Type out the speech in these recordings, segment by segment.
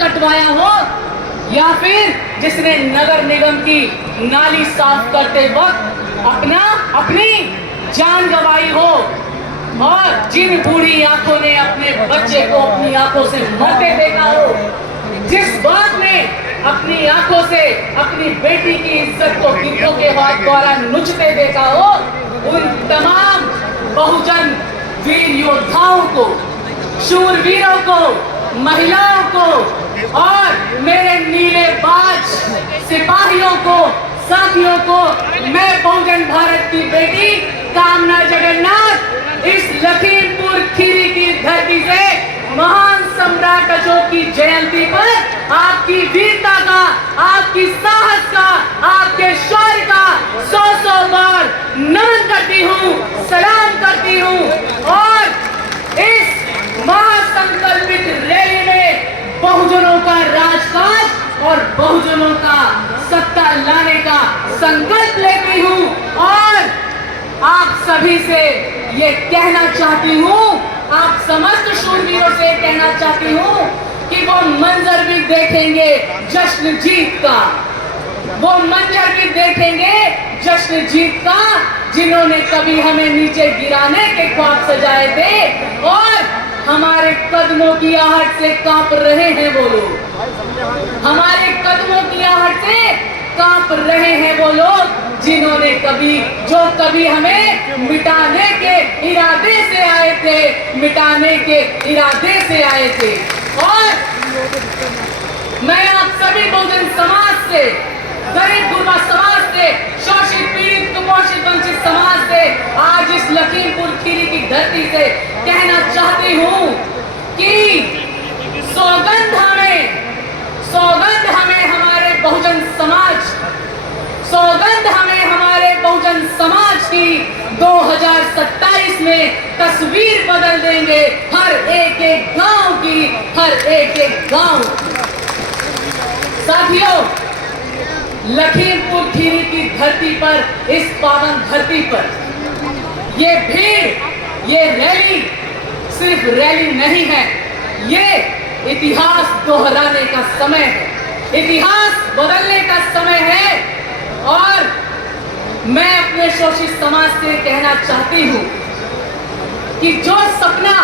कटवाया हो, या फिर जिसने नगर निगम की नाली साफ करते वक्त अपनी जान गंवाई हो, और जिन बूढ़ी आंखों ने अपने बच्चे को अपनी आंखों से मरते देखा हो, जिस बात में अपनी आंखों से अपनी बेटी की इज्जत को गिद्धों के हाथ द्वारा नुचते देखा हो, उन तमाम बहुजन वीर योद्धाओं को, शूरवीरों को, महिलाओं को और मेरे नीले बाज सिपाहियों को, साथियों को मैं बहुजन भारत की बेटी कामना जगन्नाथ इस लखीमपुर खीरी की धरती से महान सम्राट अशोक की जयंती पर आपकी वीरता का, आपकी साहस का, आपके शौर्य का 100 बार नमन करती हूँ, सलाम करती हूँ। और इस महासंकल्पित रैली में बहुजनों का राजकाज और बहुजनों का सत्ता लाने का संकल्प लेती हूँ, और आप सभी से ये कहना चाहती हूँ, आप समस्त शूरवीरों से कहना चाहती हूँ कि वो मंजर भी देखेंगे जश्न जीत का, वो मंजर भी देखेंगे जश्न जीत का जिन्होंने कभी हमें नीचे गिराने के ख्वाब सजाए थे, और हमारे कदमों की आहट से कांप रहे हैं वो लोग, हमारे कदमों की आहट से कांप रहे हैं वो लोग जिन्होंने कभी हमें मिटाने के इरादे से आए थे, मिटाने के इरादे से आए थे। और मैं आप सभी बहुजन समाज से, गरीब गुरबा समाज से, शोषित पीड़ित कुपोषित वंचित समाज से आज इस लखीमपुर खीरी की धरती से कहना चाहती हूँ कि सौगंध हमें हमारे बहुजन समाज, सौगंध हमें हमारे बहुजन समाज की 2027 में तस्वीर बदल देंगे, हर एक एक गांव की, हर एक एक गांव। साथियों, लखीमपुर खीरी की धरती पर, इस पावन धरती पर ये भीड़, ये रैली सिर्फ रैली नहीं है, ये इतिहास दोहराने का समय है, इतिहास बदलने का समय है। और मैं अपने शोषित समाज से कहना चाहती हूँ कि जो सपना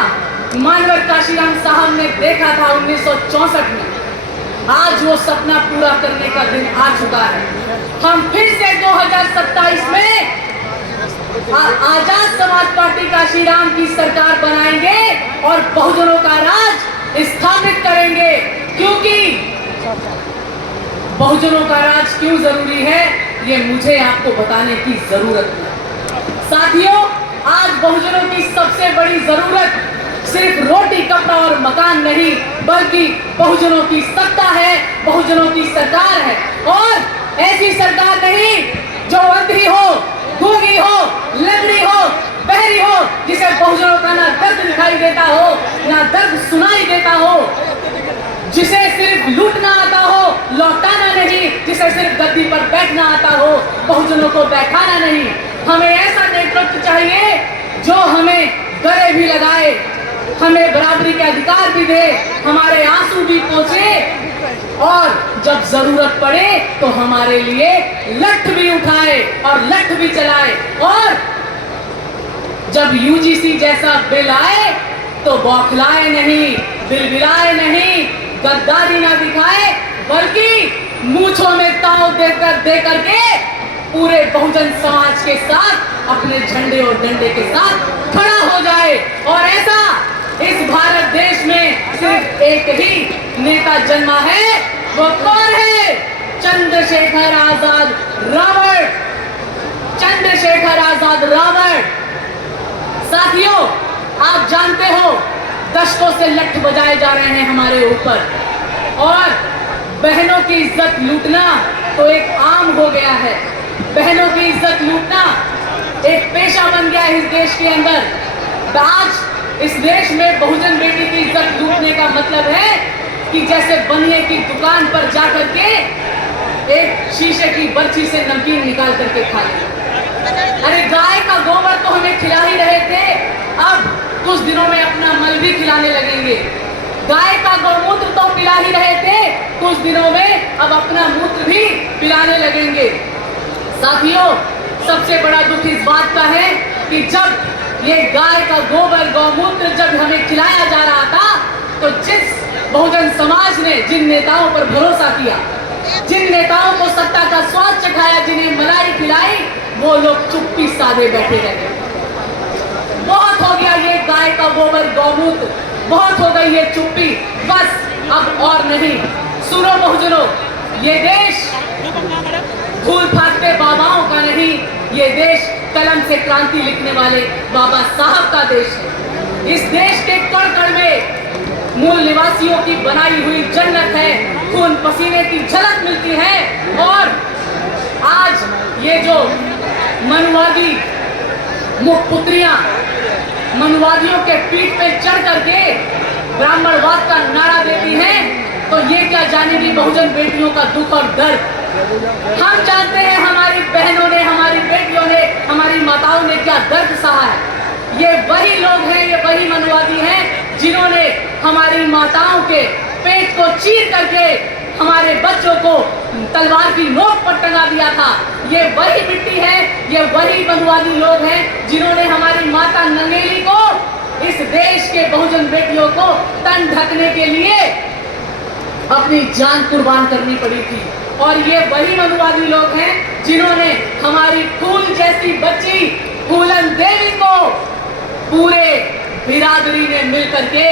मानवर काशीराम साहब ने देखा था 1964 में, आज वो सपना पूरा करने का दिन आ चुका है। हम फिर से 2027 में आजाद समाज पार्टी काशीराम की सरकार बनाएंगे और बहुजनों का राज स्थापित करेंगे, क्योंकि बहुजनों का राज क्यों जरूरी है ये मुझे आपको बताने की जरूरत है। साथियों, आज बहुजनों की सबसे बड़ी जरूरत सिर्फ रोटी, कपड़ा और मकान नहीं, बल्कि बहुजनों की सत्ता है, बहुजनों की सरकार है। और ऐसी सरकार नहीं जो अंधी हो, गूंगी हो, लंगड़ी हो, बहरी हो, जिसे बहुजनों का ना दर्द दिखाई देता हो, ना दर्द सुनाई देता हो, जिसे सिर्फ लूटना आता हो, लौटाना नहीं, जिसे सिर्फ गद्दी पर बैठना आता हो, बहुजनों को बैठाना नहीं। हमें ऐसा नेतृत्व चाहिए जो हमें गले भी लगाए, हमें बराबरी के अधिकार भी दे, हमारे आंसू भी पोंछे, और जब जरूरत पड़े तो हमारे लिए लठ भी उठाए और लठ भी चलाए। और जब यूजीसी जैसा बिल आए तो बौखलाए नहीं, बिलबिलाए नहीं, गद्दारी ना दिखाए, बल्कि मूंछों में ताव दे करके पूरे बहुजन समाज के साथ, अपने झंडे और डंडे के साथ खड़ा हो जाए। और ऐसा इस भारत देश में सिर्फ एक ही नेता जन्मा है, वो कौन है? चंद्रशेखर आजाद रावण, चंद्रशेखर आजाद रावण। साथियों, आप जानते हो दशकों से लठ बजाए जा रहे हैं हमारे ऊपर, और बहनों की इज्जत लूटना तो एक आम हो गया है। बहनों की इज्जत लूटना एक पेशा बन गया है इस देश के अंदर। आज इस देश में बहुजन बेटी की इज्जत लूटने का मतलब है कि जैसे बनिए की दुकान पर जाकर के एक शीशे की बर्छी से नमकीन निकाल करके खा ले। अरे गाय का गोबर तो हमें खिला ही रहे थे, अब कुछ दिनों में अपना मल भी खिलाने लगेंगे। गाय का गौमूत्र तो पिला ही रहे थे, कुछ दिनों में अब अपना मूत्र भी पिलाने लगेंगे। साथियों, सबसे बड़ा दुख इस बात का है कि जब ये गाय का गोबर गौमूत्र जब हमें खिलाया जा रहा था, तो जिस बहुजन समाज ने जिन नेताओं पर भरोसा किया, जिन नेताओं को सत्ता का स्वाद चखाया, जिन्हें मलाई खिलाई, वो लोग चुप्पी साधे बैठे रहे। बहुत हो गया ये गाय का गोबर गौमूत्र, बहुत हो गई ये चुप्पी, बस अब और नहीं। सुनो बहुजनों, ये देश फूल फाकते बाबाओं का नहीं, ये देश कलम से क्रांति लिखने वाले बाबा साहब का देश है। इस देश के कण कण में मूल निवासियों की बनाई हुई जन्नत है, खून पसीने की झलक मिलती है। और आज ये जो मनुवादी मुखपुत्रियां मनुवादियों के पीठ पे चढ़ करके ब्राह्मणवाद का नारा देती हैं, तो ये क्या जानेगी बहुजन बेटियों का दुख और दर्द। हम जानते हैं हमारी बहनों ने, हमारी बेटियों ने, हमारी माताओं ने क्या दर्द सहा है। ये वही लोग हैं, ये वही मनुवादी हैं जिन्होंने हमारी माताओं के पेट को चीर करके हमारे बच्चों को तलवार की नोक पर टंगा दिया था। ये वही मिट्टी है, ये वही मनुवादी लोग हैं जिन्होंने हमारी माता नंगेली को, इस देश के बहुजन बेटियों को तन ढकने के लिए अपनी जान कुर्बान करनी पड़ी थी। और ये वही मनुवादी लोग हैं जिन्होंने हमारी फूल जैसी बच्ची फूलन देवी को पूरे बिरादरी ने मिल करके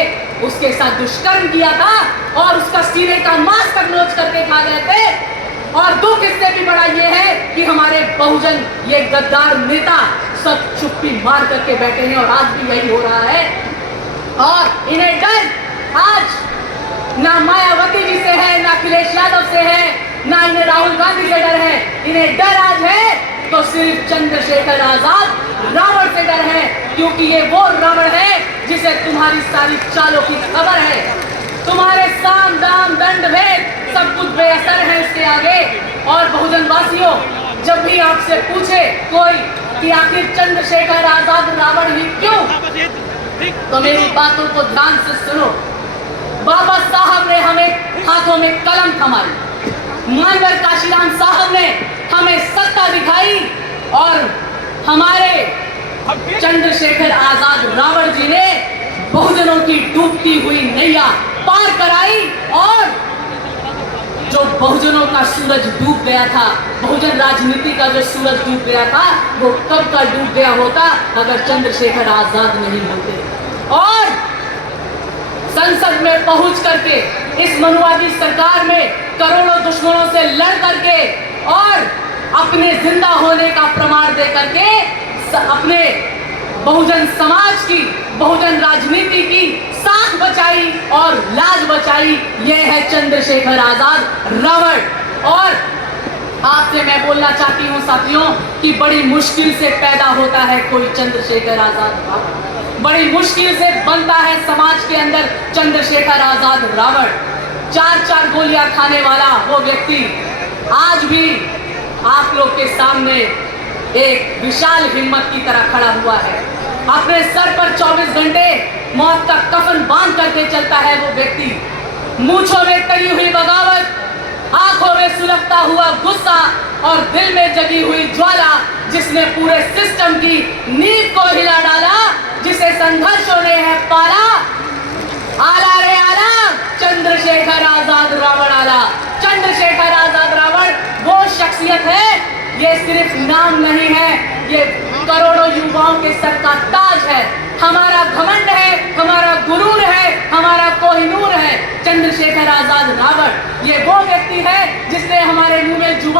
उसके साथ दुष्कर्म किया था और उसका सीने का मांस तक नोच करके खा गए थे। और दुख इससे भी बड़ा ये है कि हमारे बहुजन, ये गद्दार नेता सब चुप्पी मार करके बैठे हैं और आज भी यही हो रहा है। और इन्हें डर आज ना मायावती जी से है, ना अखिलेश यादव से है, ना इन्हें राहुल गांधी से डर है। इन्हें डर आज है तो सिर्फ चंद्रशेखर आजाद रावण से डर है, क्योंकि ये वो रावण है जिसे तुम्हारी सारी चालों की खबर है। तुम्हारे साम दाम दंड भेद सब कुछ बेअसर है इसके आगे। और बहुजन वासियों, जब भी आपसे पूछे कोई कि आखिर चंद्रशेखर आजाद रावण ही क्यों, तो मेरी बातों को ध्यान से सुनो। बाबा साहब ने हमें हाथों में कलम थमाई, मानवर काशीराम साहब ने हमें सत्ता दिखाई, और हमारे चंद्रशेखर आजाद रावण जी ने बहुजनों की डूबती हुई नैया पार कराई। और जो बहुजनों का सूरज डूब गया था, बहुजन राजनीति का जो सूरज डूब गया था, वो कब का डूब गया होता अगर चंद्रशेखर आजाद नहीं होते। और संसद में पहुंच करके इस मनुवादी सरकार में करोड़ों दुश्मनों से लड़ करके और अपने जिंदा होने का प्रमाण दे करके अपने बहुजन समाज की, बहुजन राजनीति की साख बचाई और लाज बचाई, ये है चंद्रशेखर आजाद रावण। और आपसे मैं बोलना चाहती हूँ साथियों कि बड़ी मुश्किल से पैदा होता है कोई चंद्रशेखर आजाद रावण, बड़ी मुश्किल से बनता है समाज के अंदर चंद्रशेखर आजाद रावण। 4-4 गोलियां खाने वाला वो व्यक्ति आज भी आप लोग के सामने एक विशाल हिम्मत की तरह खड़ा हुआ है। अपने सर पर 24 घंटे मौत का कफन बांध करके चलता है वो व्यक्ति। मूंछों में तरी हुई बगावत, आंखों में सुलगता हुआ गुस्सा और दिल में जगी हुई ज्वाला, जिसने पूरे सिस्टम की नींव को हिला डाला, जिसे संघर्षों ने है पाला। आला रे आला, चंद्रशेखर आजाद रावण आला। चंद्रशेखर आजाद रावण वो शख्सियत है, ये सिर्फ नाम नहीं है, ये करोड़ों युवाओं के सर का ताज है, हमारा घमंड है, हमारा गुरूर है, हमारा कोहिनूर है। चंद्रशेखर आजाद रावण ये वो व्यक्ति है जिसने हमारे मुंह में जुबान